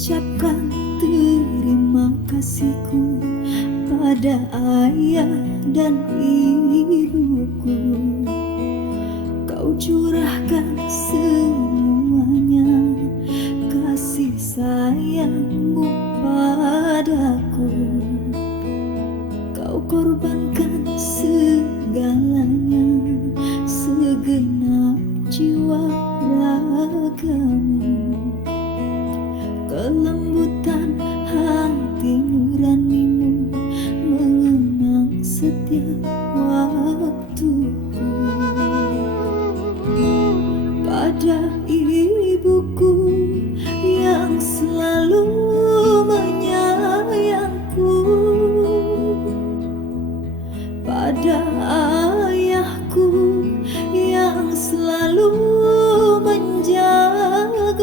ucapkan terima kasihku pada ayah dan ibuku. Kau curahkan semuanya kasih sayangmu padaku. Kau korbankan segalanya, segenap jiwa ragamu. Kelembutan hati nuranimu mengenang setiap waktuku. Pada ibuku yang selalu menyayangku, pada ayahku yang selalu menjagaku.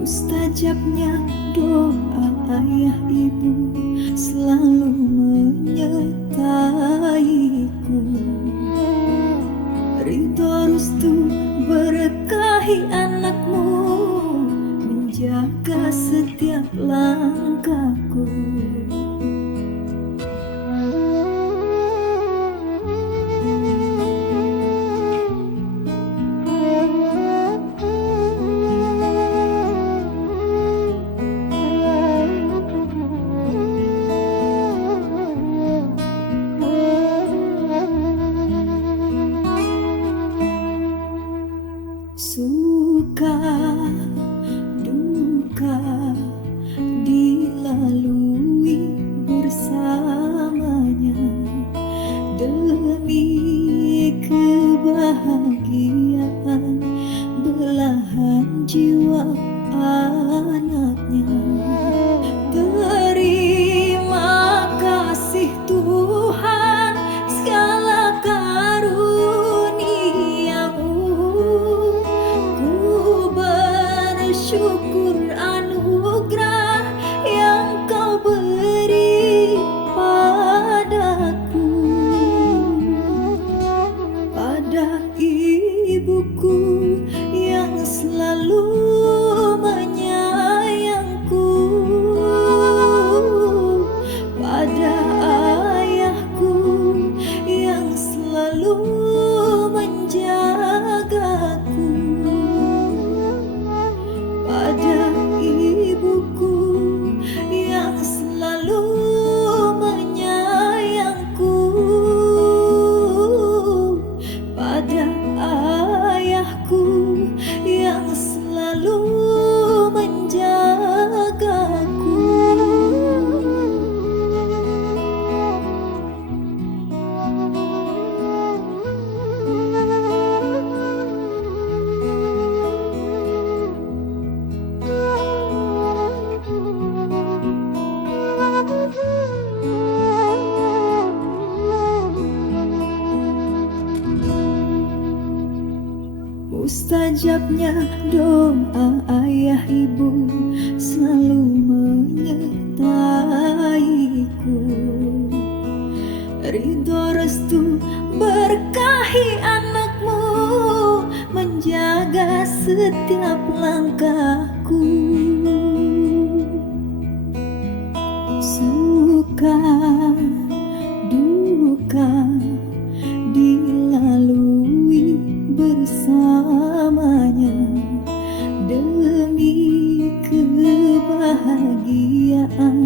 Mustajabnya doa ayah ibu selalu menyertaiku. Ridho restu berkahi anakmu, menjaga setiap langkahku. Suka duka dilalui bersamanya, demi kebahagiaan belahan jiwa anaknya. Terima kasih Tuhan segala karuniamu. Ku bersyukur anugerah yang kau beri padaku. Pada ibuku yang selalu menyayangku, pada ayahku yang selalu menjagaku, pada ibuku yang selalu menyayangku, pada ayahku yang selalu menjagaku. Mustajabnya doa ayah ibu selalu menyertaiku. Ridho restu berkahi anakmu, menjaga setiap langkahku. Suka duka dilalui bersamanya, demi kebahagiaan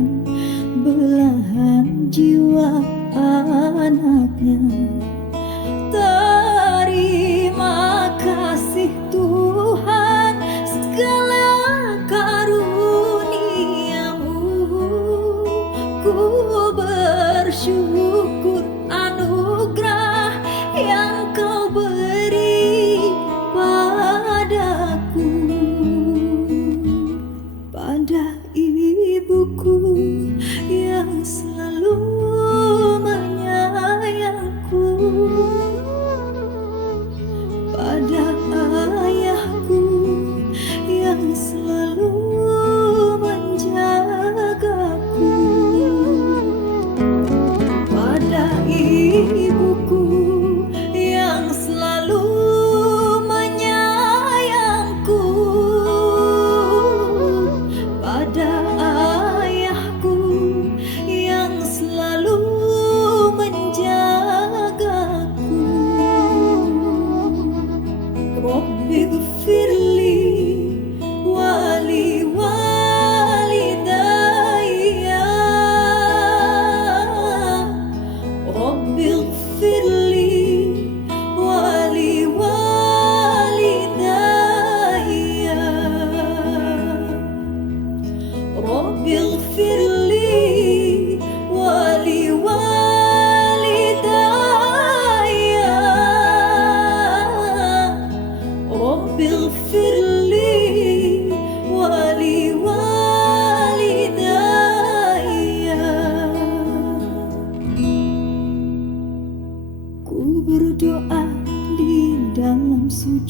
belahan jiwa anaknya. Terima kasih Tuhan segala karuniamu. Ku bersyukur anugerah yang kau beri padaku. Pada ibuku yang selalu menyayangku,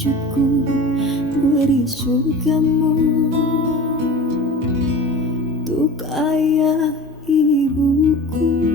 wujudku, beri surgamu untuk ayah ibuku.